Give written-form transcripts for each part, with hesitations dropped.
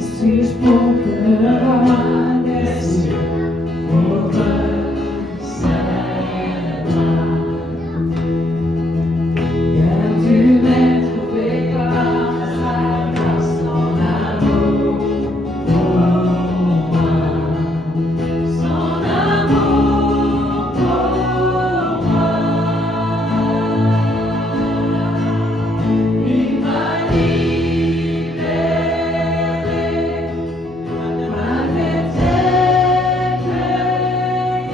suis pour que des cieux pour tu m'as trouvé comme ça dans son amour pour moi, son amour pour moi. Il m'a libéré, m'a fait aimer.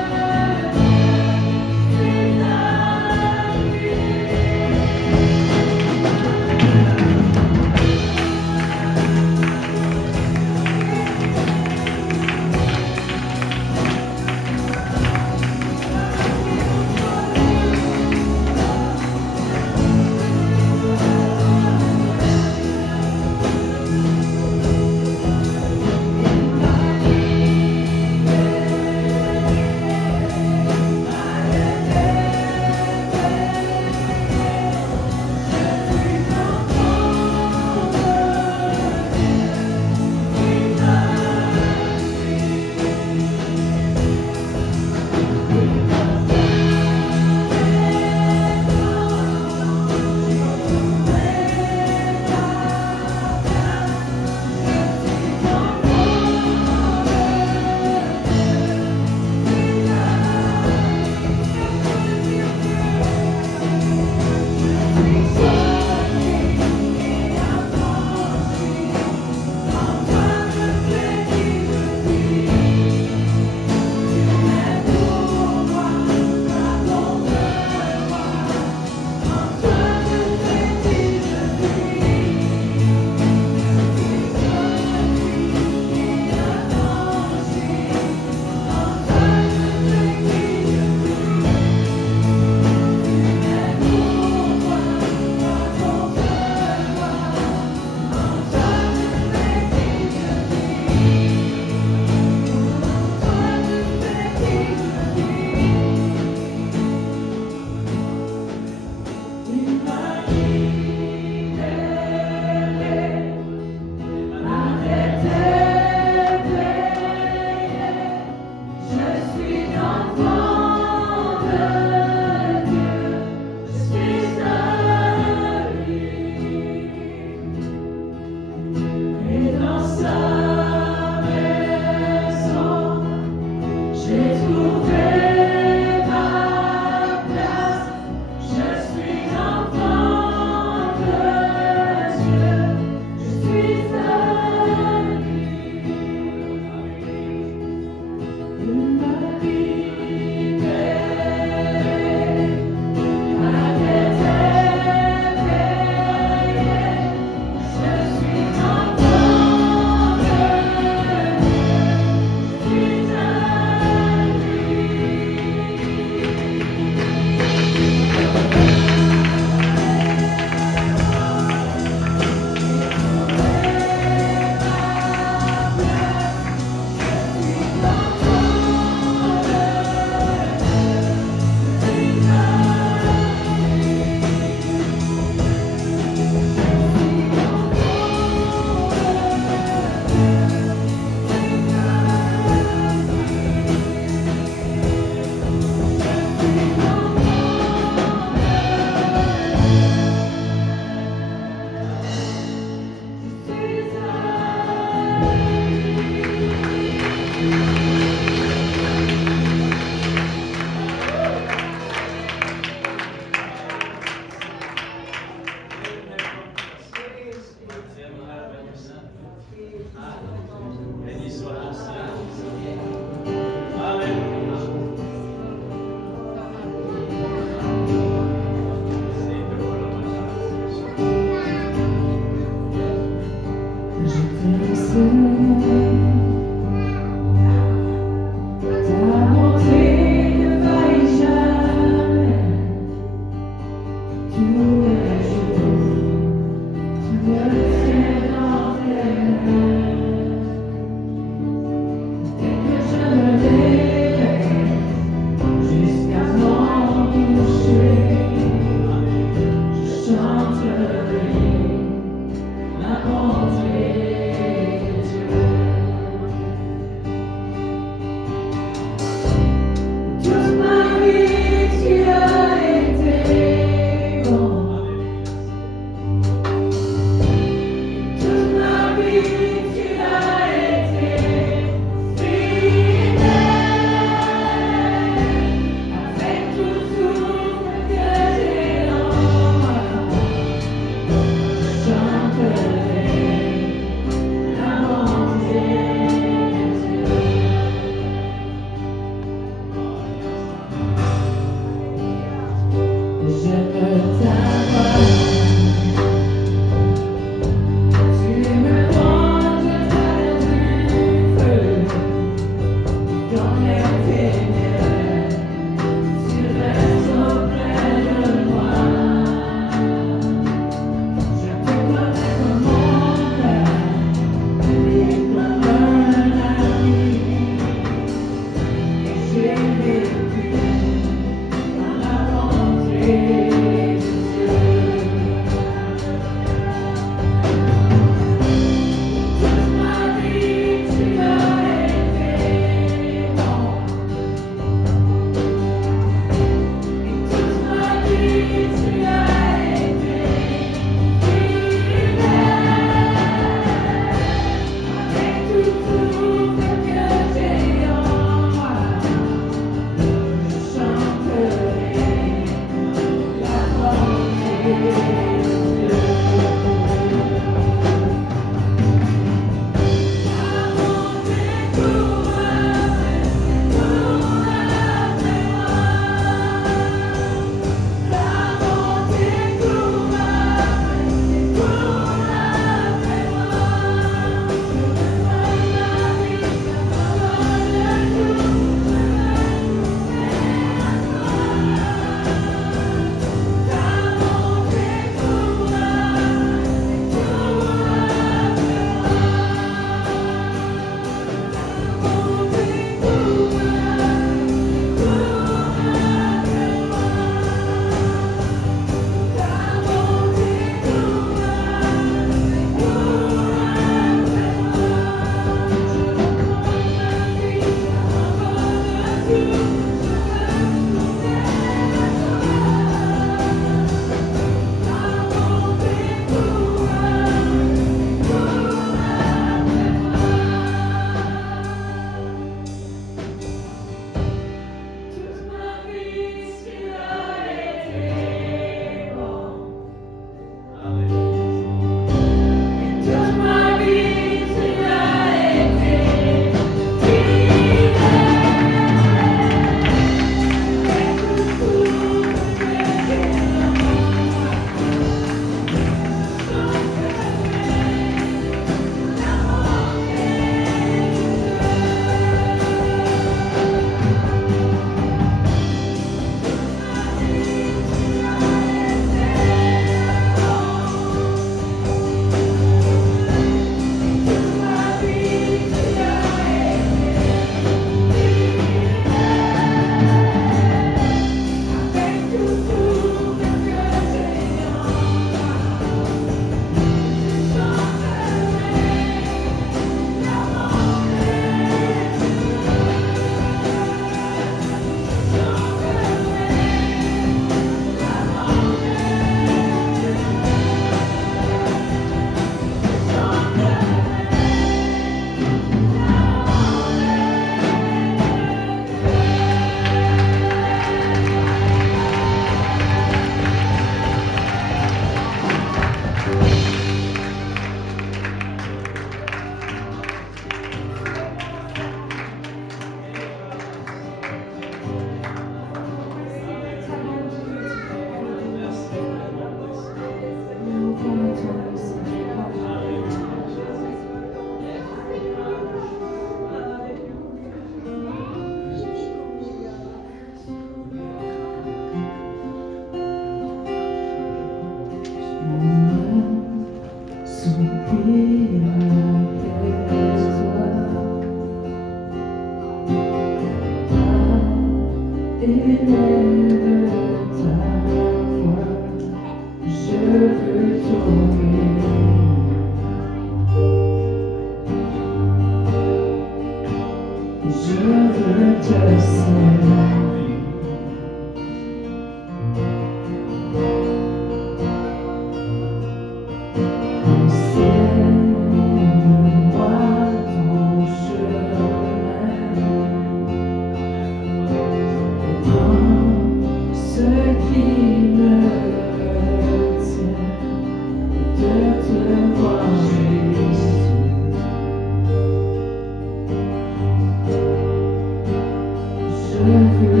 Every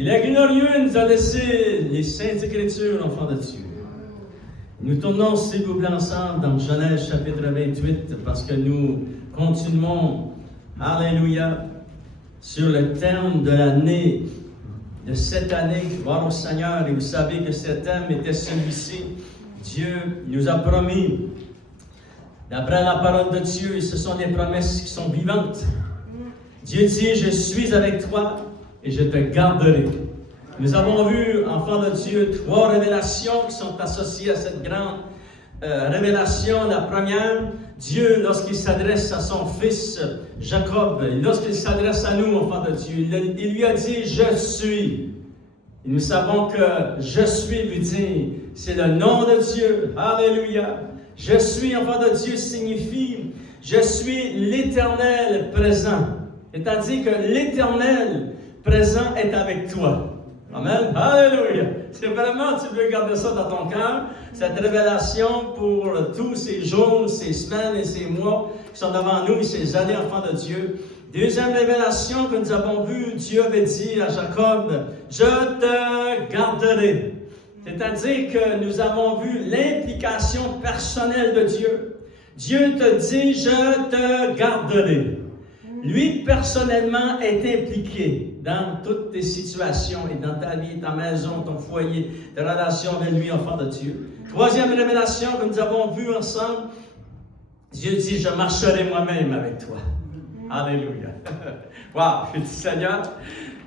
Il est glorieux, il nous a laissé les Saintes Écritures, enfants de Dieu. Nous tournons, s'il vous plaît, ensemble dans Genèse chapitre 28, parce que nous continuons, alléluia, sur le terme de l'année, de cette année, gloire au Seigneur. Et vous savez que ce thème était celui-ci. Dieu nous a promis, d'après la parole de Dieu, et ce sont des promesses qui sont vivantes. Dieu dit, je suis avec toi et je te garderai. Nous avons vu, enfants de Dieu, 3 révélations qui sont associées à cette grande révélation. La première, Dieu, lorsqu'il s'adresse à son fils Jacob, lorsqu'il s'adresse à nous, enfants de Dieu, il lui a dit, je suis. Et nous savons que je suis, lui dit, c'est le nom de Dieu. Alléluia. Je suis, enfant de Dieu, signifie, je suis l'Éternel présent. C'est-à-dire que l'Éternel présent est avec toi. Amen. Alléluia. C'est vraiment, tu veux garder ça dans ton cœur, cette révélation pour tous ces jours, ces semaines et ces mois qui sont devant nous, ces années, enfants de Dieu. Deuxième révélation que nous avons vue, Dieu avait dit à Jacob, je te garderai. C'est-à-dire que nous avons vu l'implication personnelle de Dieu. Dieu te dit, je te garderai. Lui, personnellement, est impliqué dans toutes tes situations et dans ta vie, ta maison, ton foyer, tes relations avec lui, enfant de Dieu. Troisième révélation que nous avons vue ensemble, Dieu dit, je marcherai moi-même avec toi. Alléluia. Wow, je dis Seigneur.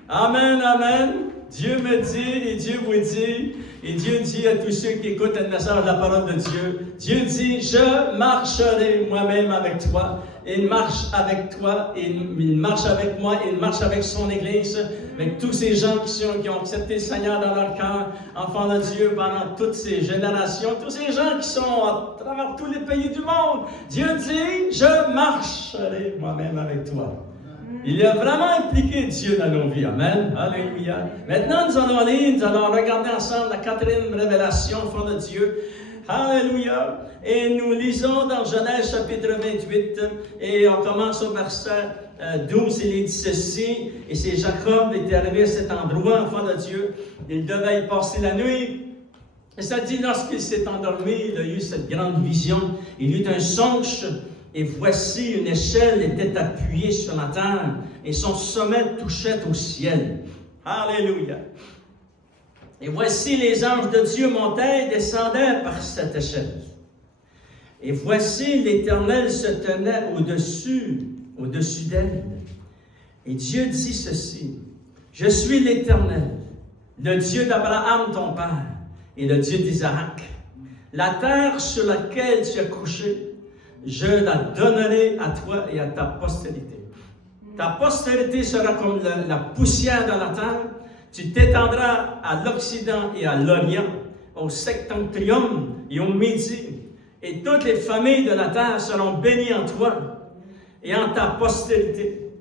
Amen, amen. Dieu me dit et Dieu vous dit, et Dieu dit à tous ceux qui écoutent le message de la parole de Dieu, Dieu dit, je marcherai moi-même avec toi. Il marche avec toi, il marche avec moi, il marche avec son Église, avec tous ces gens qui ont accepté le Seigneur dans leur cœur, enfants de Dieu, pendant toutes ces générations, tous ces gens qui sont à travers tous les pays du monde. Dieu dit, je marcherai moi-même avec toi. Il a vraiment impliqué Dieu dans nos vies. Amen. Alléluia. Maintenant, nous allons regarder ensemble la 4e révélation, enfants de Dieu. Alléluia. Et nous lisons dans Genèse chapitre 28 et on commence au verset 12. Il dit ceci, et c'est Jacob qui était arrivé à cet endroit, enfant de Dieu. Il devait y passer la nuit. Et ça dit, lorsqu'il s'est endormi, il a eu cette grande vision. Il eut un songe, et voici une échelle était appuyée sur la terre, et son sommet touchait au ciel. Alléluia. Et voici les anges de Dieu montaient et descendaient par cette échelle. Et voici l'Éternel se tenait au-dessus d'elle. Et Dieu dit ceci, je suis l'Éternel, le Dieu d'Abraham ton père, et le Dieu d'Isaac. La terre sur laquelle tu as couché, je la donnerai à toi et à ta postérité. Ta postérité sera comme la poussière de la terre. Tu t'étendras à l'Occident et à l'Orient, au septentrion et au Midi. Et toutes les familles de la terre seront bénies en toi et en ta postérité.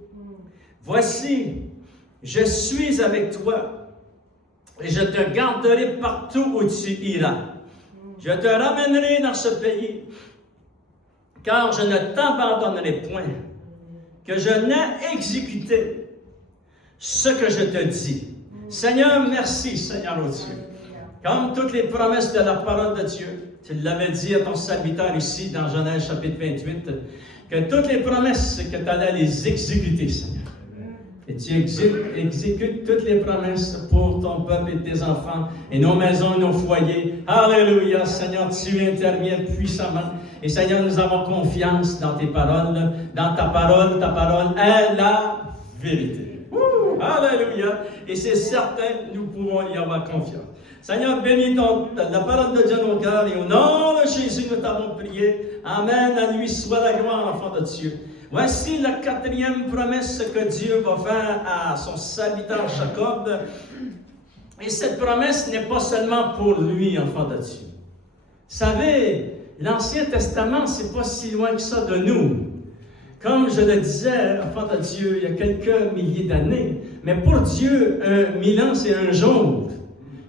Voici, je suis avec toi et je te garderai partout où tu iras. Je te ramènerai dans ce pays, car je ne t'abandonnerai point, que je n'ai exécuté ce que je te dis. Seigneur, merci, Seigneur, oh Dieu. Comme toutes les promesses de la parole de Dieu, tu l'avais dit à ton serviteur ici, dans Genèse chapitre 28, que toutes les promesses, que tu allais les exécuter, Seigneur. Et tu exécutes toutes les promesses pour ton peuple et tes enfants, et nos maisons et nos foyers. Alléluia, Seigneur, tu interviens puissamment. Et Seigneur, nous avons confiance dans tes paroles. Dans ta parole est la vérité. Alléluia. Et c'est certain, nous pouvons y avoir confiance. Seigneur, bénis la parole de Dieu dans nos cœurs. Et au nom de Jésus, nous t'avons prié. Amen. À lui soit la gloire, enfant de Dieu. Voici la 4e promesse que Dieu va faire à son serviteur Jacob. Et cette promesse n'est pas seulement pour lui, enfant de Dieu. Vous savez, l'Ancien Testament, c'est pas si loin que ça de nous. Comme je le disais, enfant de Dieu, il y a quelques milliers d'années. Mais pour Dieu, 1000 ans, c'est un jour.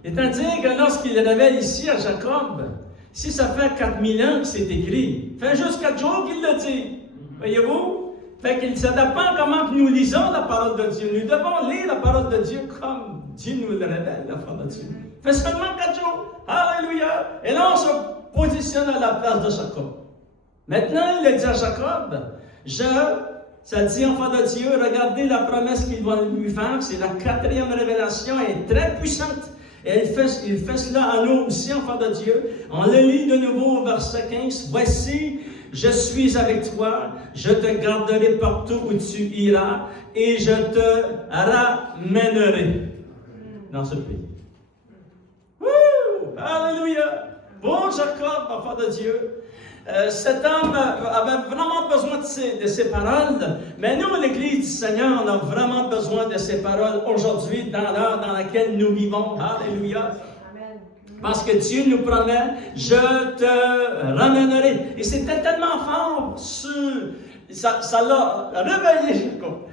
C'est-à-dire que lorsqu'il révèle ici à Jacob, si ça fait 4000 ans que c'est écrit, fait juste 4 jours qu'il le dit. Voyez-vous? Fait qu'il ne s'adapte pas à comment nous lisons la parole de Dieu. Nous devons lire la parole de Dieu comme Dieu nous le révèle, l'enfant de Dieu. Fait seulement 4 jours. Alléluia. Et là, on se positionne à la place de Jacob. Maintenant, il a dit à Jacob, ça dit, enfant de Dieu, regardez la promesse qu'il va lui faire. C'est la 4e révélation, elle est très puissante. Et il fait cela à nous aussi, enfant de Dieu. On le lit de nouveau au verset 15. Voici, je suis avec toi, je te garderai partout où tu iras, et je te ramènerai dans ce pays. Wouh! Alléluia! Bon Jacob, enfant de Dieu. Cet homme avait vraiment besoin de ces paroles, mais nous, l'Église du Seigneur, on a vraiment besoin de ces paroles aujourd'hui, dans l'heure dans laquelle nous vivons. Alléluia. Parce que Dieu nous promet, je te ramènerai. Et c'était tellement fort, ça l'a réveillé, Jacob.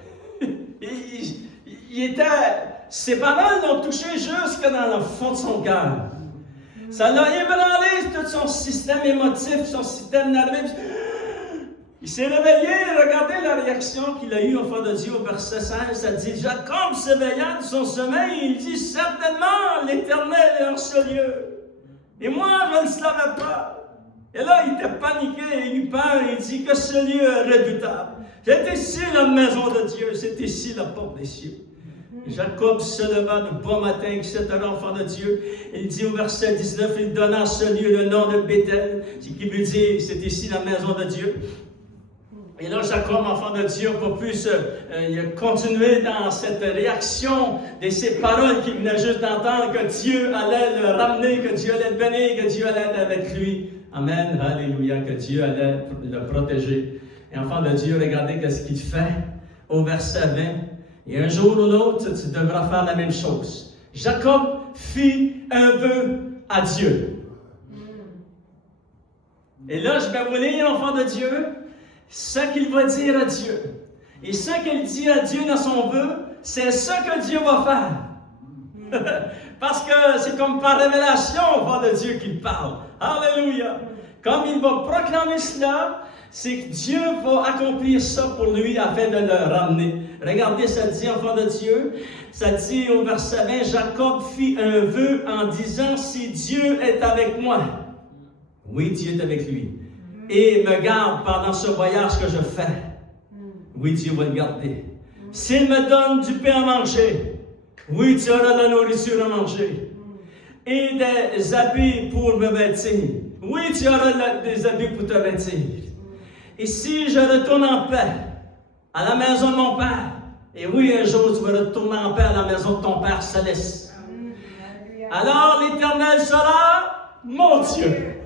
Ces paroles l'ont touché jusque dans le fond de son cœur. Ça l'a ébranlé tout son système émotif, son système nerveux. Il s'est réveillé, regardez la réaction qu'il a eue au fond de Dieu au verset 16. Ça dit, Jacob s'éveilla de son sommeil, il dit, certainement l'Éternel est en ce lieu. Et moi, je ne le savais pas. Et là, il était paniqué, il eut peur, il dit que ce lieu est redoutable. C'est ici la maison de Dieu, c'est ici la porte des cieux. Jacob se leva de bon matin, etc., enfant de Dieu. Il dit au verset 19, il donna à ce lieu le nom de Bethel, ce qui veut dire, c'est ici la maison de Dieu. Et là, Jacob, enfant de Dieu, n'a pas pu continuer dans cette réaction de ces paroles qu'il venait juste d'entendre, que Dieu allait le ramener, que Dieu allait le bénir, que Dieu allait être avec lui. Amen, alléluia, que Dieu allait le protéger. Et enfant de Dieu, regardez ce qu'il fait au verset 20. Et un jour ou l'autre, tu devras faire la même chose. Jacob fit un vœu à Dieu. Et là, je vais vous lire, enfant de Dieu, ce qu'il va dire à Dieu. Et ce qu'il dit à Dieu dans son vœu, c'est ce que Dieu va faire. Parce que c'est comme par révélation, enfant de Dieu, qu'il parle. Alléluia. Comme il va proclamer cela, c'est que Dieu va accomplir ça pour lui afin de le ramener. Regardez, ça dit, enfant de Dieu, ça dit au verset 20, Jacob fit un vœu en disant, si Dieu est avec moi, oui, Dieu est avec lui, et me garde pendant ce voyage que je fais, oui, Dieu va le garder. S'il me donne du pain à manger, oui, tu auras de la nourriture à manger, et des habits pour me vêtir, oui, tu auras des habits pour te vêtir. Et si je retourne en paix à la maison de mon Père, et oui, un jour tu vas retourner en paix à la maison de ton Père céleste, alors l'Éternel sera mon Dieu.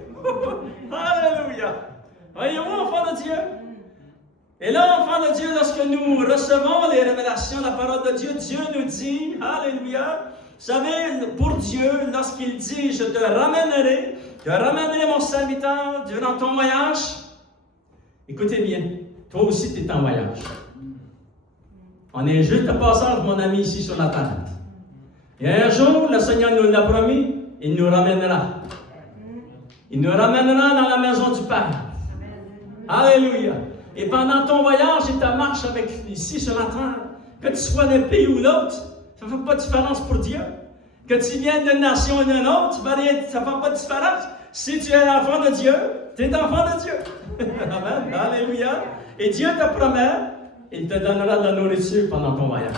Alléluia. Voyez-vous, enfants de Dieu? Et là, enfants de Dieu, lorsque nous recevons les révélations de la parole de Dieu, Dieu nous dit, alléluia, vous savez, pour Dieu, lorsqu'il dit, je te ramènerai mon serviteur durant ton voyage, écoutez bien, toi aussi tu es en voyage. On est juste à passage, mon ami, ici sur la terre. Et un jour, le Seigneur nous l'a promis, il nous ramènera. Il nous ramènera dans la maison du Père. Alléluia. Et pendant ton voyage et ta marche avec ici sur la terre, que tu sois d'un pays ou l'autre, ça ne fait pas de différence pour Dieu. Que tu viennes d'une nation ou d'une autre, ça ne fait pas de différence. Si tu es enfant de Dieu, tu es enfant de Dieu. Amen. Alléluia. Et Dieu te promet, il te donnera de la nourriture pendant ton voyage.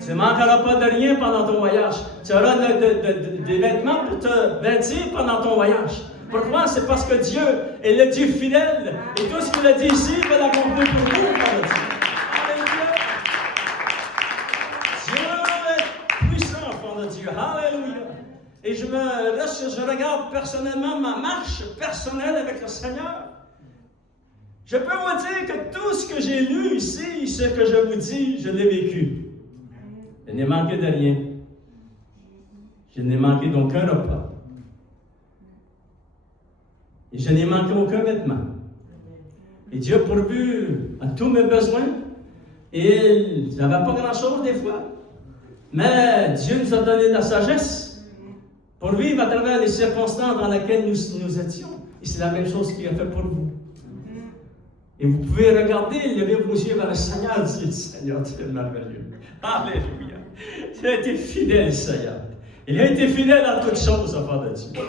Tu ne manqueras pas de rien pendant ton voyage. Tu auras des vêtements pour te vêtir pendant ton voyage. Pourquoi? C'est parce que Dieu est le Dieu fidèle. Et tout ce qu'il a dit ici, il va l'accomplir pour nous. Alléluia. Dieu est puissant, enfant de Dieu. Alléluia. Et je regarde personnellement ma marche personnelle avec le Seigneur. Je peux vous dire que tout ce que j'ai lu ici, ce que je vous dis, je l'ai vécu. Je n'ai manqué de rien. Je n'ai manqué d'aucun repas. Et je n'ai manqué aucun vêtement. Et Dieu a pourvu à tous mes besoins. Et il n'avait pas grand-chose des fois. Mais Dieu nous a donné de la sagesse pour vivre à travers les circonstances dans lesquelles nous étions. Et c'est la même chose qu'il a fait pour vous. Et vous pouvez regarder, lever vos yeux vers le Seigneur et dire, Seigneur, tu es merveilleux. Alléluia. Il a été fidèle, Seigneur. Il a été fidèle dans toutes choses, enfant de Dieu.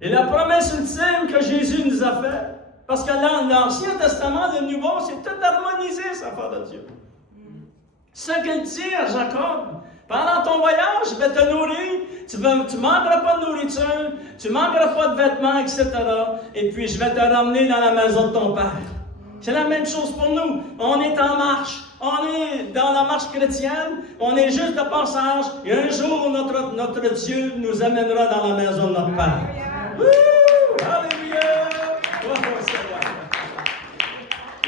Et la promesse ultime que Jésus nous a faite, parce que dans l'Ancien Testament, le Nouveau, c'est tout harmonisé, enfant de Dieu. Ce qu'il dit à Jacob, pendant ton voyage, je vais te nourrir, tu ne manqueras pas de nourriture, tu ne manqueras pas de vêtements, etc. Et puis je vais te ramener dans la maison de ton Père. C'est la même chose pour nous. On est en marche. On est dans la marche chrétienne. On est juste de passage. Et un jour, notre Dieu nous amènera dans la maison de notre Père. Wouh! Alléluia! Oh, Seigneur!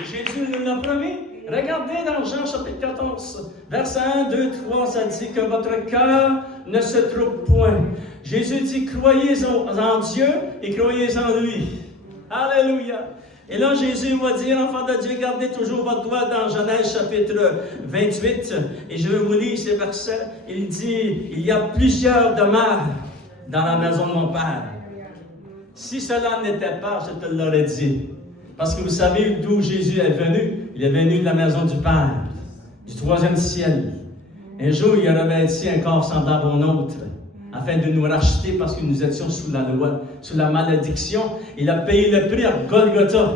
Et Jésus nous l'a promis. Regardez dans Jean chapitre 14, versets 1, 2, 3, ça dit que votre cœur ne se trouble point. Jésus dit, croyez en Dieu et croyez en lui. Alléluia! Et là, Jésus va dire, enfant de Dieu, gardez toujours votre doigt dans Genèse chapitre 28. Et je vais vous lire ces versets. Il dit, il y a plusieurs demeures dans la maison de mon Père. Si cela n'était pas, je te l'aurais dit. Parce que vous savez d'où Jésus est venu. Il est venu de la maison du Père, du troisième ciel. Un jour, il a revêtu un corps semblable au nôtre, afin de nous racheter parce que nous étions sous la loi, sous la malédiction. Il a payé le prix à Golgotha,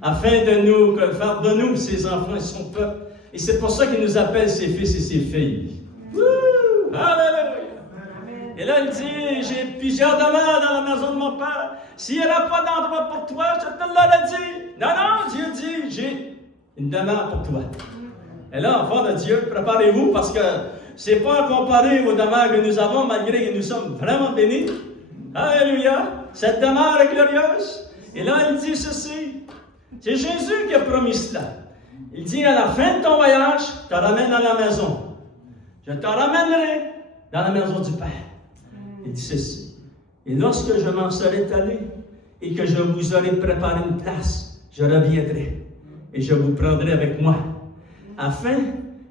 afin de nous faire de nous ses enfants et son peuple. Et c'est pour ça qu'il nous appelle ses fils et ses filles. Wouh! Alléluia! Et là, il dit, j'ai plusieurs demeures dans la maison de mon Père. S'il n'y a pas d'endroit pour toi, je te l'aurais dit. Non, Dieu dit, j'ai une demeure pour toi. Et là, enfant de Dieu, préparez-vous parce que c'est pas comparé aux demeures que nous avons, malgré que nous sommes vraiment bénis. Alléluia! Cette demeure est glorieuse. Et là, il dit ceci. C'est Jésus qui a promis cela. Il dit, à la fin de ton voyage, je te ramène dans la maison. Je te ramènerai dans la maison du Père. Il dit ceci. Et lorsque je m'en serai allé et que je vous aurai préparé une place, je reviendrai et je vous prendrai avec moi, afin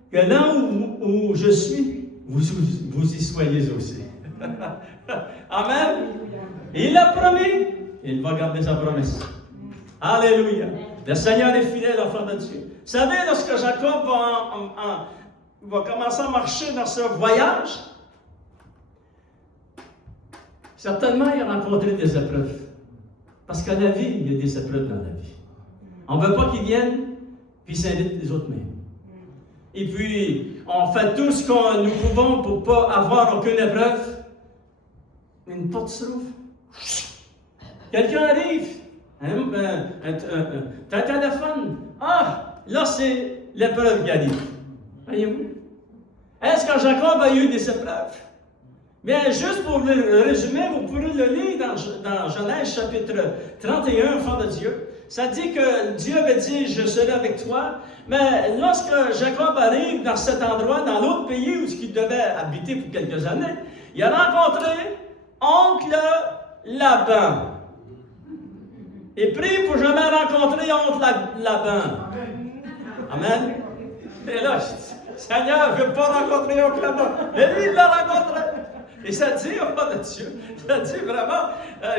que là où je suis, vous y soyez aussi. Amen. Et il a promis, et il va garder sa promesse. Alléluia. Le Seigneur est fidèle, enfant de Dieu. Vous savez, lorsque Jacob va commencer à marcher dans ce voyage, certainement il a rencontré des épreuves. Parce qu'à la vie, il y a des épreuves dans la vie. On ne veut pas qu'ils viennent, puis s'invitent les autres mêmes. Et puis, on fait tout ce que nous pouvons pour ne pas avoir aucune épreuve. Une porte s'ouvre. Quelqu'un arrive. T'as un téléphone. Ah, là, c'est l'épreuve qui arrive. Voyez-vous? Est-ce que Jacob a eu des épreuves? Bien, juste pour le résumer, vous pourrez le lire dans Genèse chapitre 31, enfant de Dieu. Ça dit que Dieu avait dit, je serai avec toi. Mais lorsque Jacob arrive dans cet endroit, dans l'autre pays où il devait habiter pour quelques années, il a rencontré oncle Laban. Et prie pour jamais rencontrer oncle Laban. Amen. Et là, Seigneur ne veut pas rencontrer oncle Laban. Mais lui, il l'a rencontré. Et ça dit, enfant de Dieu, ça dit vraiment,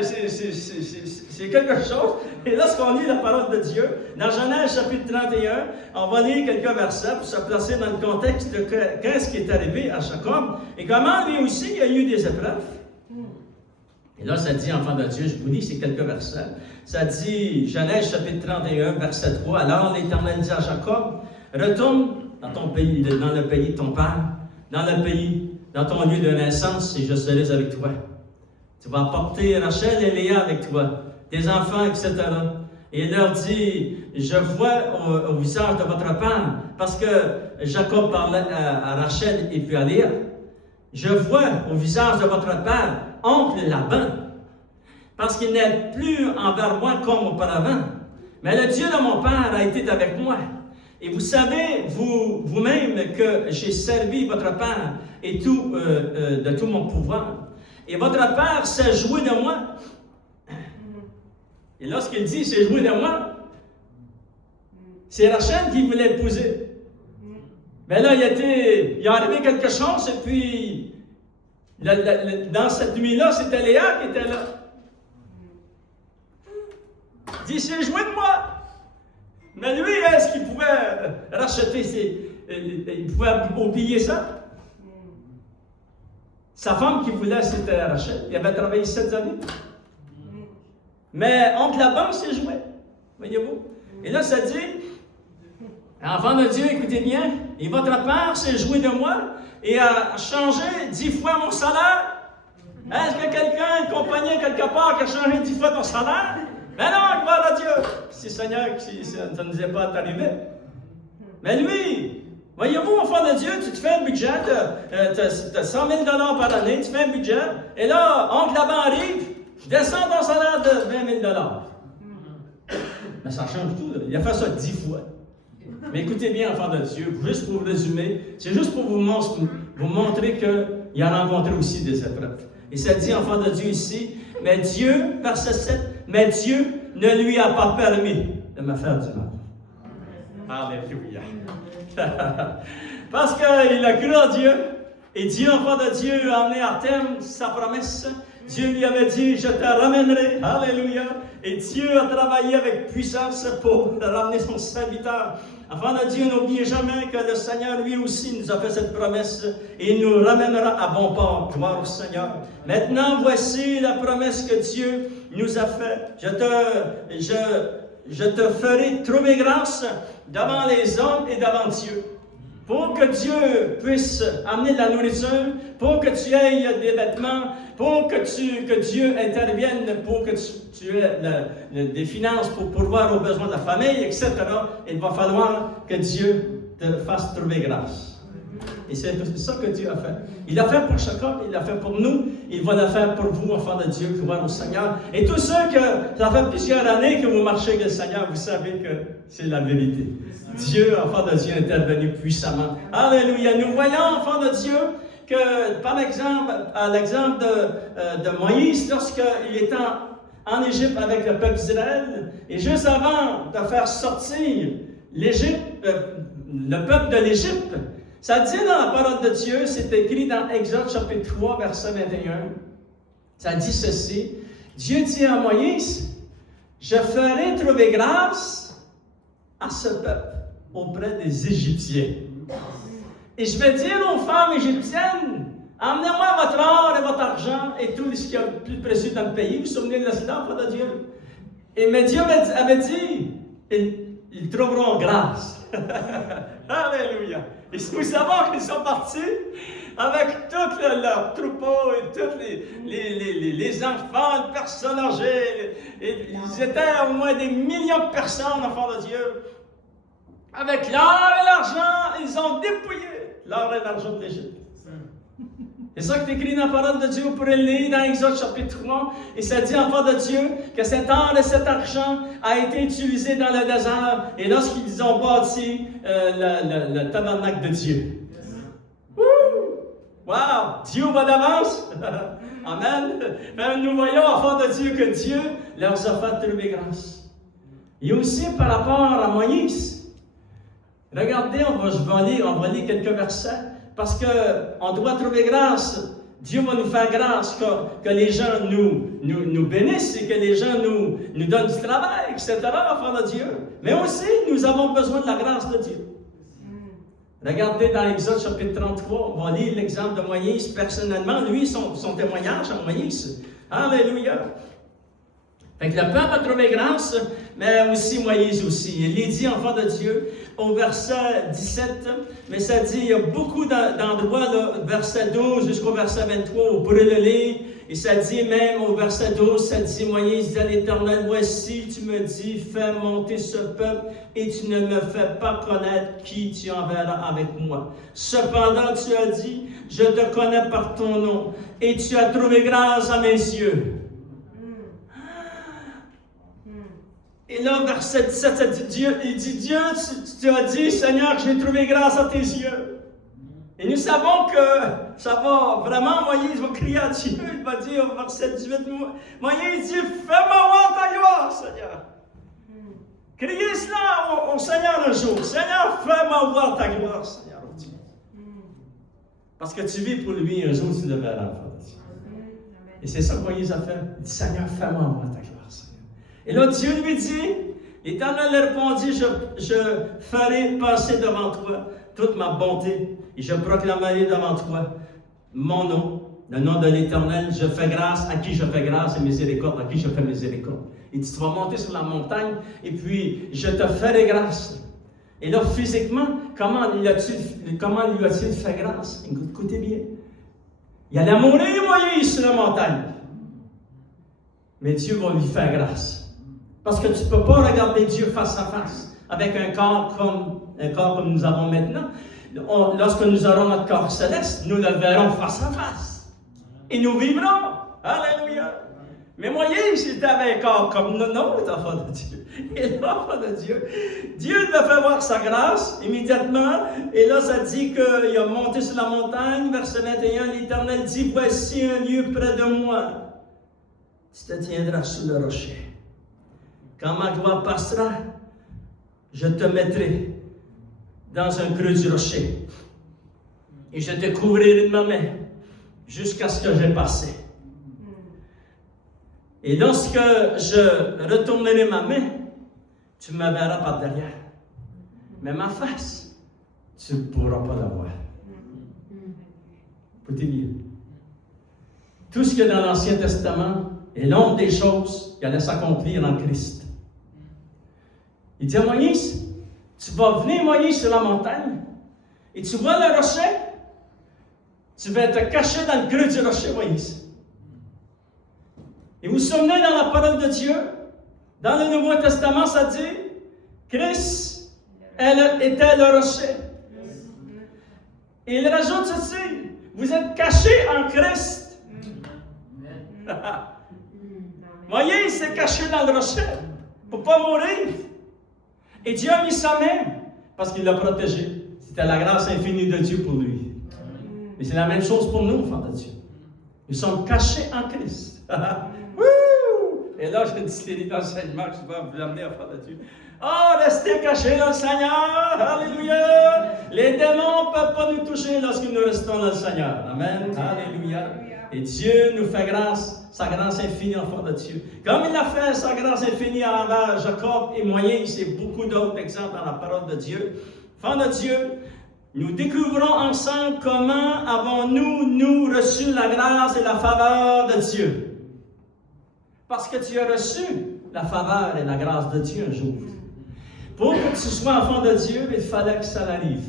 c'est quelque chose. Et lorsqu'on lit la parole de Dieu, dans Genèse chapitre 31, on va lire quelques versets pour se placer dans le contexte de qu'est-ce qui est arrivé à Jacob et comment lui aussi il y a eu des épreuves. Et là, ça dit, enfant de Dieu, je vous lis ces quelques versets. Ça dit, Genèse chapitre 31, verset 3, alors l'Éternel dit à Jacob, retourne dans ton pays, dans le pays de ton père, dans le pays, dans ton lieu de naissance, et je serai avec toi. Tu vas apporter Rachel et Léa avec toi, tes enfants, etc. Et il leur dit, je vois au visage de votre père, parce que Jacob parlait à Rachel et puis à Léa, je vois au visage de votre père, oncle Laban, parce qu'il n'est plus envers moi comme auparavant. Mais le Dieu de mon père a été avec moi. Et vous savez, vous-même, que j'ai servi votre père et de tout mon pouvoir. Et votre père s'est joué de moi. Et lorsqu'il dit s'est joué de moi, c'est Rachel qui voulait épouser. Mais là, il est arrivé quelque chose, et puis, dans cette nuit-là, c'était Léa qui était là. Il dit, c'est joué de moi. Mais lui, est-ce qu'il pouvait racheter il pouvait oublier ça? Sa femme qui voulait, c'était Rachel. Il avait travaillé 7 années. Mais oncle Laban s'est joué. Voyez-vous? Et là, ça dit, enfant de Dieu, écoutez bien, et votre père s'est joué de moi et a changé 10 fois mon salaire. Est-ce que quelqu'un, une compagnie quelque part, qui a changé 10 fois ton salaire? Mais non, gloire à Dieu! Si Seigneur, si ça ne nous est pas arrivé. Mais lui, voyez-vous, enfant de Dieu, tu te fais un budget, tu as 100 000 par année, tu fais un budget, et là, oncle Laban arrive, je descends ton salaire de 20 000 Mais ça change tout, là. Il a fait ça 10 fois. Mais écoutez bien, enfant de Dieu, juste pour vous résumer, c'est juste pour vous montrer qu'il a rencontré aussi des épreuves. Et ça dit, enfant de Dieu ici, mais Dieu, verset 7, mais Dieu ne lui a pas permis de me faire du mal. Alléluia. Parce qu'il a cru en Dieu, et Dieu, enfant de Dieu, a amené à terme sa promesse. Dieu lui avait dit, je te ramènerai. Alléluia. Et Dieu a travaillé avec puissance pour ramener son serviteur. Enfant de Dieu, n'oubliez jamais que le Seigneur, lui aussi, nous a fait cette promesse et il nous ramènera à bon port. Gloire au Seigneur. Maintenant, voici la promesse que Dieu nous a faite. Je te ferai trouver grâce devant les hommes et devant Dieu. Pour que Dieu puisse amener de la nourriture, pour que tu aies des vêtements, pour que Dieu intervienne, pour que tu aies des finances pour pourvoir aux besoins de la famille, etc. Il va falloir que Dieu te fasse trouver grâce. Et c'est ça que Dieu a fait. Il l'a fait pour Jacob, il l'a fait pour nous, il va le faire pour vous, enfants de Dieu, gloire au Seigneur. Et tous ceux que ça fait plusieurs années que vous marchez avec le Seigneur, vous savez que c'est la vérité. Dieu, enfant de Dieu, est intervenu puissamment. Alléluia. Nous voyons, enfant de Dieu, que par exemple, à l'exemple de Moïse, lorsqu'il était en Égypte avec le peuple d'Israël, et juste avant de faire sortir le peuple de l'Égypte, ça dit dans la parole de Dieu, c'est écrit dans Exode chapitre 3, verset 21, ça dit ceci, Dieu dit à Moïse, je ferai trouver grâce à ce peuple auprès des Égyptiens. Et je vais dire aux femmes égyptiennes, emmenez-moi votre or et votre argent et tout ce qui est le plus précieux dans le pays. Vous vous souvenez de cela, enfant de Dieu? Mais Dieu avait dit, ils trouveront grâce. Alléluia. Et nous savons qu'ils sont partis avec tout leur troupeau et tous les enfants, les personnes âgées. Et ils étaient au moins des millions de personnes, enfants de Dieu. Avec l'or et l'argent, ils ont dépouillé l'or et l'argent de l'Égypte. C'est ça qui est écrit dans la parole de Dieu. Vous pourrez le lire dans Exode chapitre 3. Et ça dit, enfant de Dieu, que cet or et cet argent a été utilisé dans le désert. Et lorsqu'ils ont bâti le tabernacle de Dieu. Wow! Dieu va d'avance. Amen. Même nous voyons, enfant de Dieu, que Dieu leur a fait trouver grâce. Et aussi par rapport à Moïse. Regardez, on va lire quelques versets. Parce qu'on doit trouver grâce. Dieu va nous faire grâce, que les gens nous bénissent et que les gens nous donnent du travail, etc., enfant de Dieu. Mais aussi, nous avons besoin de la grâce de Dieu. Regardez dans Exode chapitre 33, on va lire l'exemple de Moïse personnellement, lui, son témoignage à Moïse. Alléluia. Fait que le peuple a trouvé grâce, mais aussi Moïse aussi. Il est dit, enfant de Dieu, au verset 17, mais ça dit, il y a beaucoup d'endroits, verset 12 jusqu'au verset 23, vous pourrez le lire, et ça dit même au verset 12, ça dit, Moïse dit à l'Éternel, voici, tu me dis, fais monter ce peuple, et tu ne me fais pas connaître qui tu enverras avec moi. Cependant, tu as dit, je te connais par ton nom, et tu as trouvé grâce à mes yeux. Et là, verset 17, ça dit Dieu, tu as dit, Seigneur, j'ai trouvé grâce à tes yeux. Et nous savons que ça va vraiment, Moïse va crier à Dieu, il va dire au verset 18, Moïse dit, fais-moi voir ta gloire, Seigneur. Criez cela au Seigneur un jour, Seigneur, fais-moi voir ta gloire, Seigneur. Parce que tu vis pour lui, un jour tu le verras. Et c'est ça que Moïse a fait. Il dit, Seigneur, fais-moi voir ta gloire, Seigneur. Et là, Dieu lui dit, l'Éternel répondit, je ferai passer devant toi toute ma bonté, et je proclamerai devant toi mon nom, Le nom de l'Éternel, je fais grâce à qui je fais grâce et miséricorde à qui je fais miséricorde. Il dit, tu vas monter sur la montagne et puis je te ferai grâce. Et là, physiquement, comment lui a-t-il fait grâce? Écoutez bien. Il allait mourir, Moïse, sur la montagne. Mais Dieu va lui faire grâce. Parce que tu ne peux pas regarder Dieu face à face avec un corps comme nous avons maintenant. Lorsque nous aurons notre corps céleste, nous le verrons face à face. Et nous vivrons. Alléluia. Mais Moïse, il avait un corps comme le nôtre, enfant de Dieu. Et l'enfant de Dieu, Dieu lui a fait voir sa grâce immédiatement. Et là, ça dit qu'il a monté sur la montagne. Verset 21, l'Éternel dit, voici un lieu près de moi. Tu te tiendras sous le rocher. Quand ma gloire passera, je te mettrai dans un creux du rocher. Et je te couvrirai de ma main jusqu'à ce que j'ai passé. Et lorsque je retournerai ma main, tu me verras par derrière. Mais ma face, tu ne pourras pas la voir. Écoutez bien. Tout ce qu'il y a dans l'Ancien Testament est l'ombre des choses qui allaient s'accomplir en Christ. Il dit à Moïse, tu vas venir, Moïse, sur la montagne, et tu vois le rocher, tu vas te cacher dans le creux du rocher, Moïse. Et vous vous souvenez dans la parole de Dieu, dans le Nouveau Testament, ça dit, Christ était le rocher. Et il rajoute ceci, vous êtes cachés en Christ. Moïse s'est caché dans le rocher pour ne pas mourir. Et Dieu a mis sa main parce qu'il l'a protégé. C'était la grâce infinie de Dieu pour lui. Et c'est la même chose pour nous, enfants de Dieu. Nous sommes cachés en Christ. Et là, j'ai une série d'enseignements que je vais vous amener, enfants de Dieu. Oh, restez cachés dans le Seigneur. Alléluia. Les démons ne peuvent pas nous toucher lorsque nous restons dans le Seigneur. Amen. Alléluia. Et Dieu nous fait grâce, sa grâce infinie, enfants de Dieu. Comme il a fait sa grâce infinie envers Jacob et Moïse et beaucoup d'autres exemples dans la parole de Dieu. Enfants de Dieu, nous découvrons ensemble comment avons-nous reçu la grâce et la faveur de Dieu. Parce que tu as reçu la faveur et la grâce de Dieu un jour. Pour que tu sois enfant de Dieu, il fallait que ça arrive.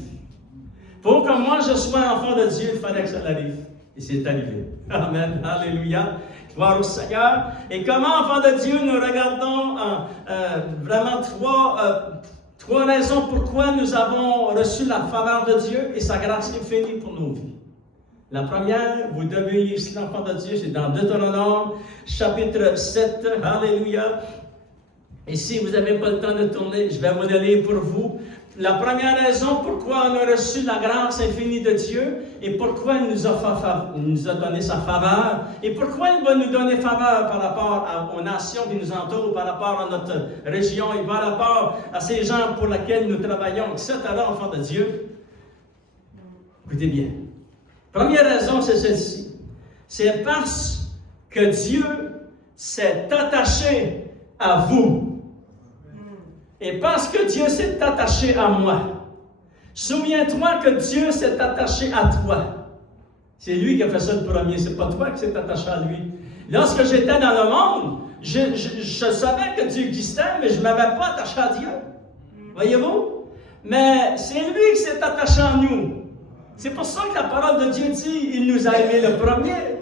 Pour que moi je sois enfant de Dieu, il fallait que ça arrive. Et c'est arrivé. Amen. Alléluia. Gloire au Seigneur. Et comment, enfants de Dieu, nous regardons vraiment trois raisons pourquoi nous avons reçu la faveur de Dieu et sa grâce infinie pour nos vies. La première, vous devez lire cela, enfants de Dieu, c'est dans Deutéronome, chapitre 7. Alléluia. Et si vous n'avez pas le temps de tourner, je vais vous le lire pour vous. La première raison pourquoi on a reçu la grâce infinie de Dieu et pourquoi il nous a donné sa faveur et pourquoi il va nous donner faveur par rapport aux nations qui nous entourent, par rapport à notre région et par rapport à ces gens pour lesquels nous travaillons, etc., enfants de Dieu. Écoutez bien. Première raison, c'est celle-ci. C'est parce que Dieu s'est attaché à vous. Et parce que Dieu s'est attaché à moi. Souviens-toi que Dieu s'est attaché à toi. C'est lui qui a fait ça le premier, c'est pas toi qui s'est attaché à lui. Lorsque j'étais dans le monde, je savais que Dieu existait, mais je ne m'avais pas attaché à Dieu. Voyez-vous? Mais c'est lui qui s'est attaché à nous. C'est pour ça que la parole de Dieu dit, il nous a aimés le premier.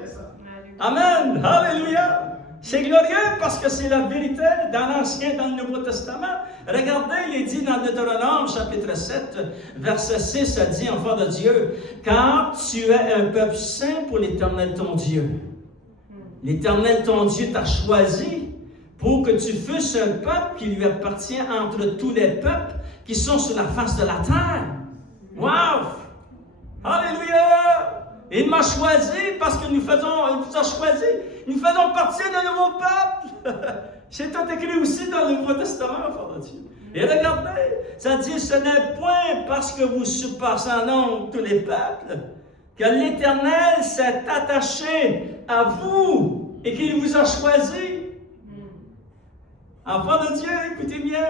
Amen. Alléluia. C'est glorieux parce que c'est la vérité dans l'Ancien et dans le Nouveau Testament. Regardez, il est dit dans Deutéronome, chapitre 7, verset 6, ça dit, enfant de Dieu, « Car tu es un peuple saint pour l'Éternel ton Dieu. L'Éternel ton Dieu t'a choisi pour que tu fusses un peuple qui lui appartient entre tous les peuples qui sont sur la face de la terre. » Wow! Alléluia! Il m'a choisi parce que il nous a choisi. Nous faisons partie d'un nouveau peuple. C'est tout écrit aussi dans le Nouveau Testament, enfants de Dieu. Et regardez, ça dit, ce n'est point parce que vous surpassez en nombre tous les peuples que l'Éternel s'est attaché à vous et qu'il vous a choisi. Enfants de Dieu, écoutez bien,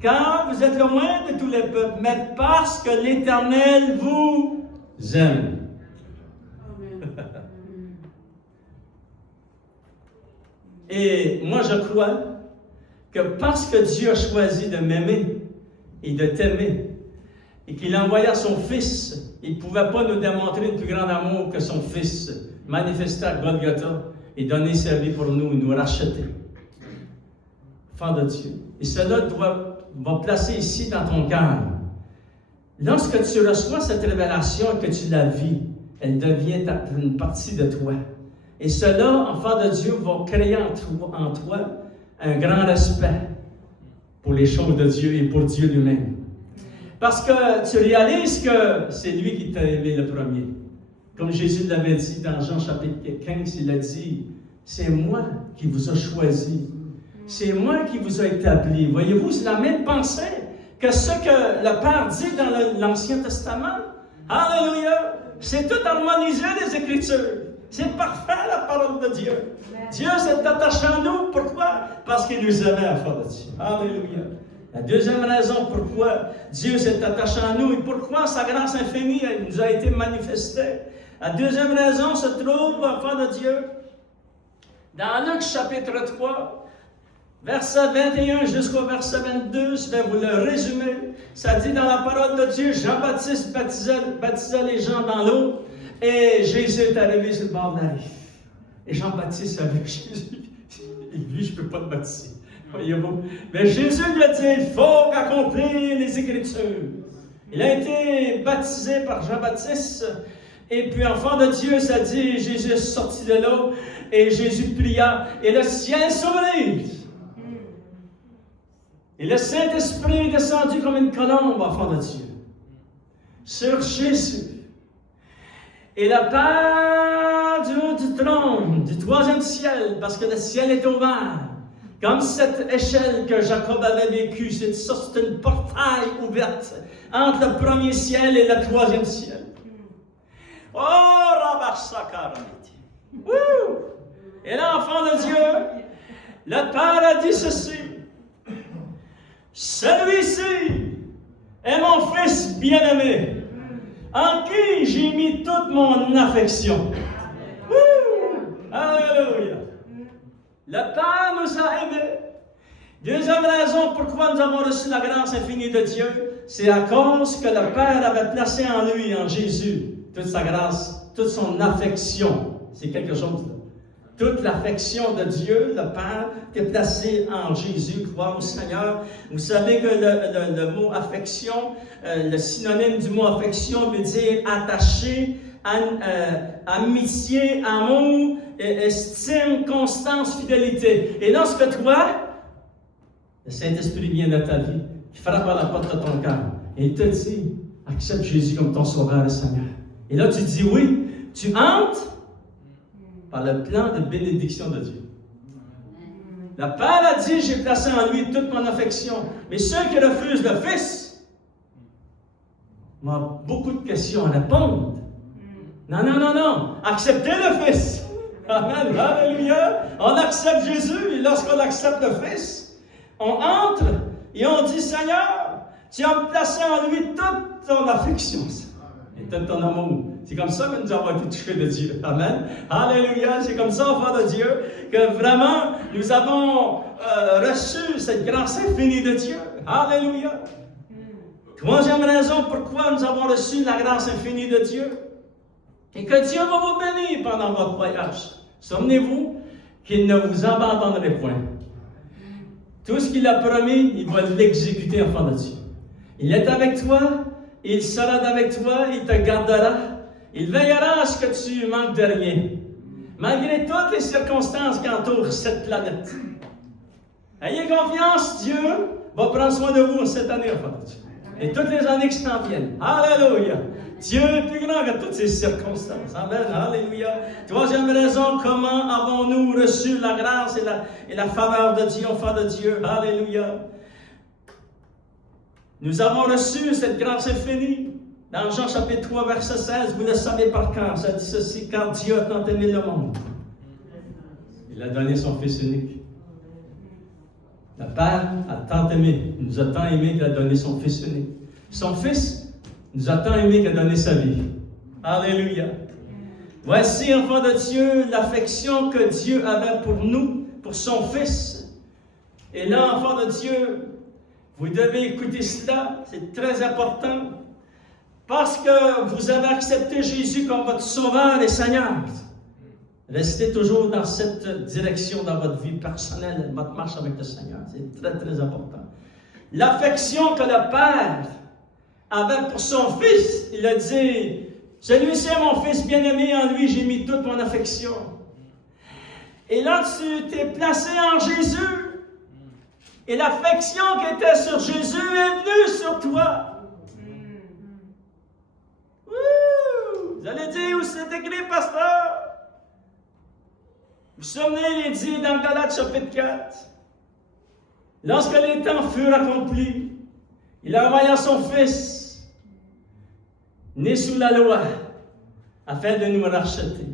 car vous êtes loin de tous les peuples, mais parce que l'Éternel vous aime. Et moi, je crois que parce que Dieu a choisi de m'aimer et de t'aimer, et qu'il envoya son Fils, il ne pouvait pas nous démontrer un plus grand amour que son Fils, manifesté à Golgotha et donner sa vie pour nous, nous racheter. Enfant de Dieu. Et cela va placer ici dans ton cœur. Lorsque tu reçois cette révélation et que tu la vis, elle devient une partie de toi. Et cela, enfant de Dieu, va créer en toi un grand respect pour les choses de Dieu et pour Dieu lui-même. Parce que tu réalises que c'est lui qui t'a aimé le premier. Comme Jésus l'avait dit dans Jean chapitre 15, il a dit, c'est moi qui vous ai choisi. C'est moi qui vous ai établi. Voyez-vous, c'est la même pensée que ce que le Père dit dans l'Ancien Testament. Alléluia! C'est tout harmonisé, les Écritures. C'est parfait, la parole de Dieu. Dieu s'est attaché à nous. Pourquoi? Parce qu'il nous aimait, enfants de Dieu. Alléluia! La deuxième raison pourquoi Dieu s'est attaché à nous et pourquoi sa grâce infinie nous a été manifestée. La deuxième raison se trouve, enfants de Dieu, dans Luc chapitre 3, verset 21 jusqu'au verset 22, je vais vous le résumer. Ça dit dans la parole de Dieu, Jean-Baptiste baptisait les gens dans l'eau et Jésus est arrivé sur le bord de la rive. Et Jean-Baptiste a vu Jésus. Lui, je ne peux pas te baptiser. Voyez-vous? Mais Jésus lui a dit, il faut accomplir les Écritures. Il a été baptisé par Jean-Baptiste. Et puis, enfant de Dieu, ça dit, Jésus est sorti de l'eau et Jésus pria et le ciel s'ouvrit. Et le Saint-Esprit est descendu comme une colombe, enfant de Dieu, sur Jésus. Et la part du haut du trône, du troisième ciel, parce que le ciel est ouvert, comme cette échelle que Jacob avait vécue, c'est une portail ouverte entre le premier ciel et le troisième ciel. Oh, Rabasakaramiti. Et là, enfant de Dieu, le Père a dit ceci. Celui-ci est mon Fils bien-aimé, en qui j'ai mis toute mon affection. Alléluia. Le Père nous a aimés. Deuxième raison pourquoi nous avons reçu la grâce infinie de Dieu, c'est à cause que le Père avait placé en lui, en Jésus, toute sa grâce, toute son affection. C'est quelque chose. Toute l'affection de Dieu, le Père, est placée en Jésus, croire au Seigneur. Vous savez que le mot affection, le synonyme du mot affection veut dire attaché, amitié, amour, estime, constance, fidélité. Et lorsque toi, le Saint-Esprit vient dans ta vie, il frappe à la porte de ton cœur, et il te dit, accepte Jésus comme ton sauveur et Seigneur. Et là, tu dis oui, tu entres par le plan de bénédiction de Dieu. Le Père a dit, j'ai placé en lui toute mon affection. Mais ceux qui refusent le Fils ont beaucoup de questions à répondre. Non. Acceptez le Fils. Amen. Alléluia. On accepte Jésus et lorsqu'on accepte le Fils, on entre et on dit, Seigneur, tu as placé en lui toute ton affection et tout ton amour. C'est comme ça que nous avons été touchés de Dieu. Amen. Alléluia. C'est comme ça, enfant de Dieu, que vraiment nous avons reçu cette grâce infinie de Dieu. Alléluia. Troisième raison pourquoi nous avons reçu la grâce infinie de Dieu. Et que Dieu va vous bénir pendant votre voyage. Souvenez-vous qu'il ne vous abandonnerait point. Tout ce qu'il a promis, il va l'exécuter, enfant de Dieu. Il est avec toi, il sera avec toi, il te gardera. Il veillera à ce que tu manques de rien, malgré toutes les circonstances qui entourent cette planète. Ayez confiance, Dieu va prendre soin de vous cette année, enfant de Dieu. Et toutes les années qui s'en viennent. Alléluia. Dieu est plus grand que toutes ces circonstances. Amen. Alléluia. Troisième raison, comment avons-nous reçu la grâce et la faveur de Dieu, enfant de Dieu? Alléluia. Nous avons reçu cette grâce infinie. Dans Jean chapitre 3, verset 16, vous le savez par cœur, ça dit ceci, car Dieu a tant aimé le monde. Il a donné son Fils unique. Le Père a tant aimé, il nous a tant aimé qu'il a donné son Fils unique. Son Fils nous a tant aimé qu'il a donné sa vie. Alléluia. Voici, enfants de Dieu, l'affection que Dieu avait pour nous pour son Fils. Et là, enfants de Dieu, vous devez écouter cela, c'est très important. Parce que vous avez accepté Jésus comme votre Sauveur et Seigneur. Restez toujours dans cette direction dans votre vie personnelle, votre marche avec le Seigneur. C'est très, très important. L'affection que le Père avait pour son Fils, il a dit, celui-ci est mon Fils bien-aimé, en lui j'ai mis toute mon affection. Et là, tu t'es placé en Jésus. Et l'affection qui était sur Jésus est venue sur toi. Vous allez dire où c'est écrit, pasteur? Vous vous souvenez, il est dit dans Galates chapitre 4, lorsque les temps furent accomplis, il a envoyé son Fils, né sous la loi, afin de nous racheter.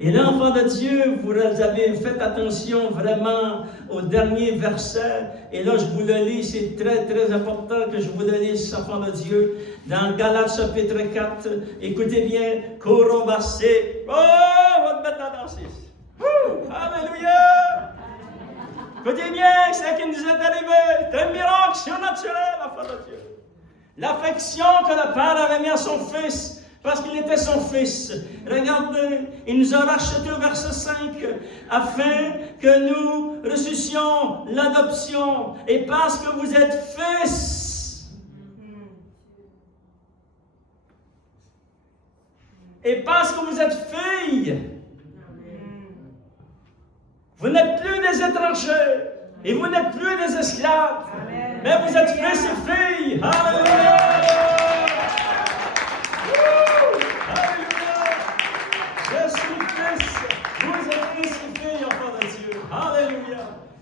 Et là, enfants de Dieu, vous avez fait attention vraiment au dernier verset. Et là, je vous le lis, c'est très, très important que je vous le lise, enfants de Dieu. Dans Galates chapitre 4, écoutez bien, Korobassé. Oh, on va te mettre à danser. Alléluia! Écoutez bien, c'est ce qui nous est arrivé. C'est un miracle surnaturel, enfants de Dieu. L'affection que le Père avait mis à son Fils, parce qu'il était son Fils. Regardez, il nous a rachetés au verset 5, afin que nous ressuscions l'adoption. Et parce que vous êtes fils, et parce que vous êtes filles, vous n'êtes plus des étrangers, et vous n'êtes plus des esclaves, mais vous êtes fils et filles. Alléluia!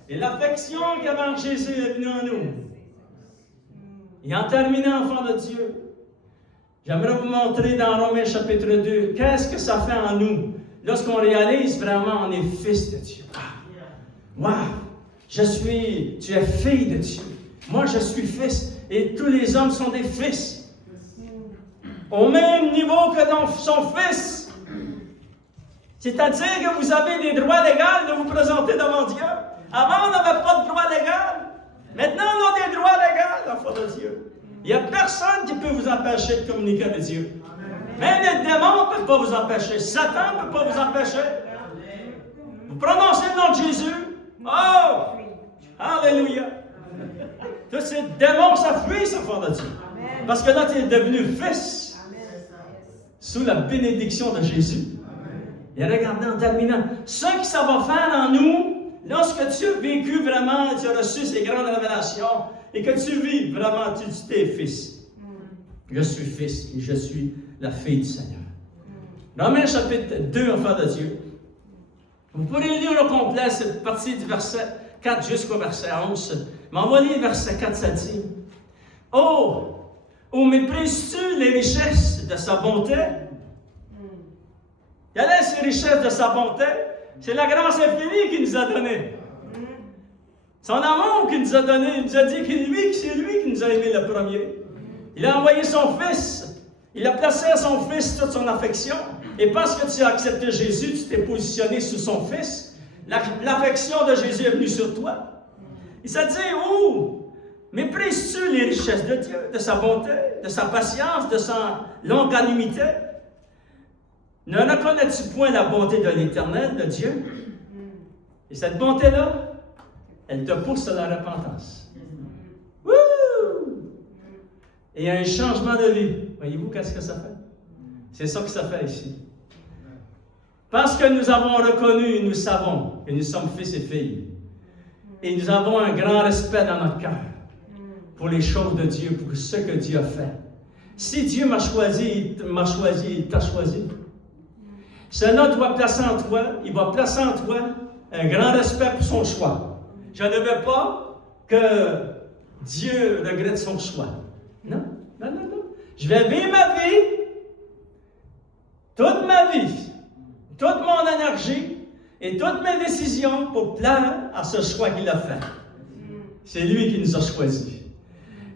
Et l'affection qu'avant Jésus est venue en nous. Et en terminant, enfants de Dieu, j'aimerais vous montrer dans Romains chapitre 2, qu'est-ce que ça fait en nous lorsqu'on réalise vraiment on est fils de Dieu. Wow! Tu es fille de Dieu. Moi, je suis fils. Et tous les hommes sont des fils. Au même niveau que dans son fils. C'est-à-dire que vous avez des droits légaux de vous présenter devant Dieu. Avant, on n'avait pas de droit légal. Maintenant, on a des droits légaux, enfants de Dieu. Il n'y a personne qui peut vous empêcher de communiquer avec Dieu. Même les démons ne peuvent pas vous empêcher. Satan ne peut pas vous empêcher. Vous prononcez le nom de Jésus. Oh! Alléluia! Tous ces démons s'enfuient, enfants de Dieu. Parce que là, tu es devenu fils. Sous la bénédiction de Jésus. Et regardez en terminant. Ce que ça va faire en nous, lorsque tu as vécu vraiment, tu as reçu ces grandes révélations, et que tu vis vraiment, tu dis, t'es fils. Je suis fils et je suis la fille du Seigneur. Romains chapitre 2, enfants de Dieu. Vous pourrez lire au complet cette partie du verset 4 jusqu'au verset 11. Mais on va lire verset 4, ça dit, « Oh, méprises-tu les richesses de sa bonté? » Quelle est ces richesses de sa bonté? C'est la grâce infinie qu'il nous a donnée. Son amour qu'il nous a donné. Il nous a dit que c'est lui qui nous a aimés le premier. Il a envoyé son Fils. Il a placé à son Fils toute son affection. Et parce que tu as accepté Jésus, tu t'es positionné sous son Fils. L'affection de Jésus est venue sur toi. Il s'est dit, oh, méprises-tu les richesses de Dieu, de sa bonté, de sa patience, de sa longanimité? Ne reconnais-tu point la bonté de l'Éternel, de Dieu? Et cette bonté-là, elle te pousse à la repentance. Wouh! Et il y a un changement de vie. Voyez-vous qu'est-ce que ça fait? C'est ça que ça fait ici. Parce que nous avons reconnu, nous savons que nous sommes fils et filles. Et nous avons un grand respect dans notre cœur pour les choses de Dieu, pour ce que Dieu a fait. Si Dieu m'a choisi, il t'a choisi. Cela doit placer en toi, il va placer en toi un grand respect pour son choix. Je ne veux pas que Dieu regrette son choix. Non. Je vais vivre ma vie, toute ma vie, toute mon énergie et toutes mes décisions pour plaire à ce choix qu'il a fait. C'est lui qui nous a choisis.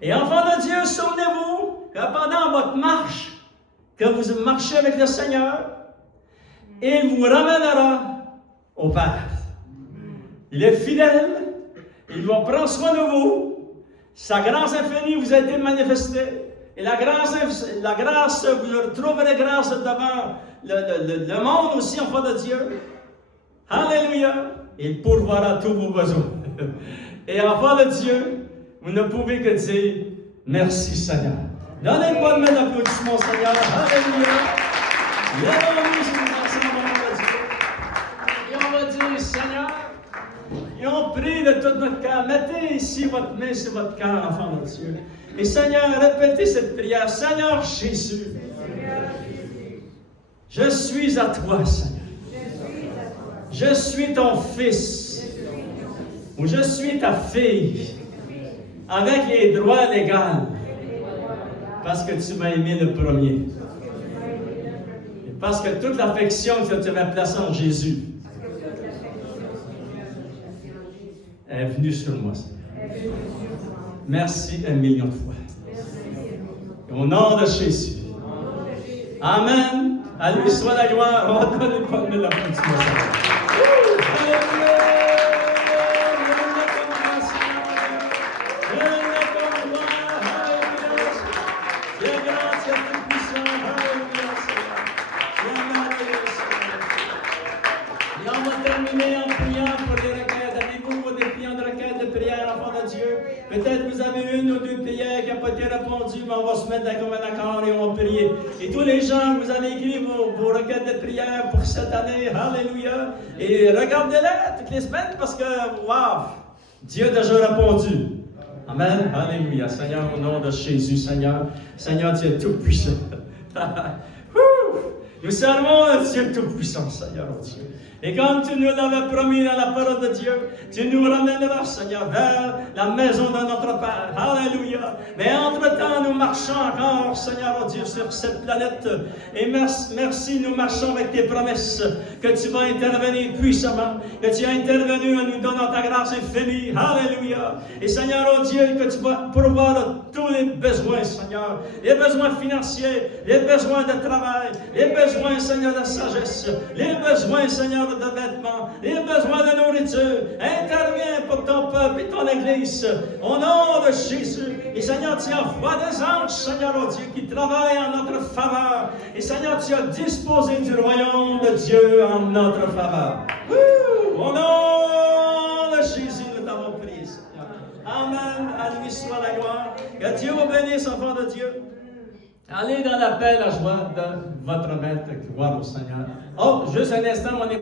Et enfants de Dieu, souvenez-vous que pendant votre marche, que vous marchez avec le Seigneur, il vous ramènera au Père. Il est fidèle. Il va prendre soin de vous. Sa grâce infinie vous a été manifestée. Et la grâce, vous retrouverez grâce devant le monde aussi, enfant de Dieu. Alléluia. Il pourvoira tous vos besoins. Et enfant de Dieu, vous ne pouvez que dire merci Seigneur. Donnez une bonne main d'applaudissement Seigneur. Alléluia. Lèvons-nous sur le ensemble, enfant de Dieu. Et on va dire Seigneur. Et on prie de tout notre cœur. Mettez ici votre main sur votre cœur, enfant de Dieu. Et Seigneur, répétez cette prière. Seigneur Jésus, je suis à toi, Seigneur. Je suis ton fils. Ou je suis ta fille. Avec les droits légaux. Parce que tu m'as aimé le premier. Et parce que toute l'affection que tu avais placée en Jésus est venue sur moi, Seigneur. Merci 1 million de fois. Au nom de Jésus. Amen. À lui soit la gloire. On va donner pas de l'applaudissement. Peut-être vous avez une ou deux prières qui n'ont pas été répondues, mais on va se mettre à comme un accord et on va prier. Et tous les gens, vous avez écrit vos requêtes de prière pour cette année. Alléluia. Et regardez-les toutes les semaines parce que, waouh, Dieu a déjà répondu. Amen. Alléluia. Seigneur, au nom de Jésus, Seigneur. Seigneur, tu es tout-puissant. Nous servons un Dieu tout-puissant, Seigneur, oh Dieu. Et comme tu nous l'avais promis dans la parole de Dieu, tu nous ramèneras, Seigneur, vers la maison de notre Père. Alléluia. Mais entre-temps, nous marchons encore, Seigneur, oh Dieu, sur cette planète. Et merci, nous marchons avec tes promesses, que tu vas intervenir puissamment, que tu as intervenu en nous donnant ta grâce infinie. Alléluia. Et Seigneur, oh Dieu, que tu vas pourvoir tous les besoins, Seigneur. Les besoins financiers, les besoins de travail, les besoins, Seigneur, de sagesse, les besoins, Seigneur, de vêtements, les besoins de nourriture. Interviens pour ton peuple et ton Église. Au nom de Jésus. Et Seigneur, tu envoies des anges, Seigneur, oh Dieu, qui travaillent en notre faveur. Et Seigneur, tu as disposé du royaume de Dieu en notre faveur. Au nom de Jésus, nous t'avons prié, Seigneur. Amen. À lui soit la gloire. Que Dieu vous bénisse, enfants de Dieu. Allez dans la paix, la joie de votre maître. Gloire au Seigneur. Oh, juste un instant, mon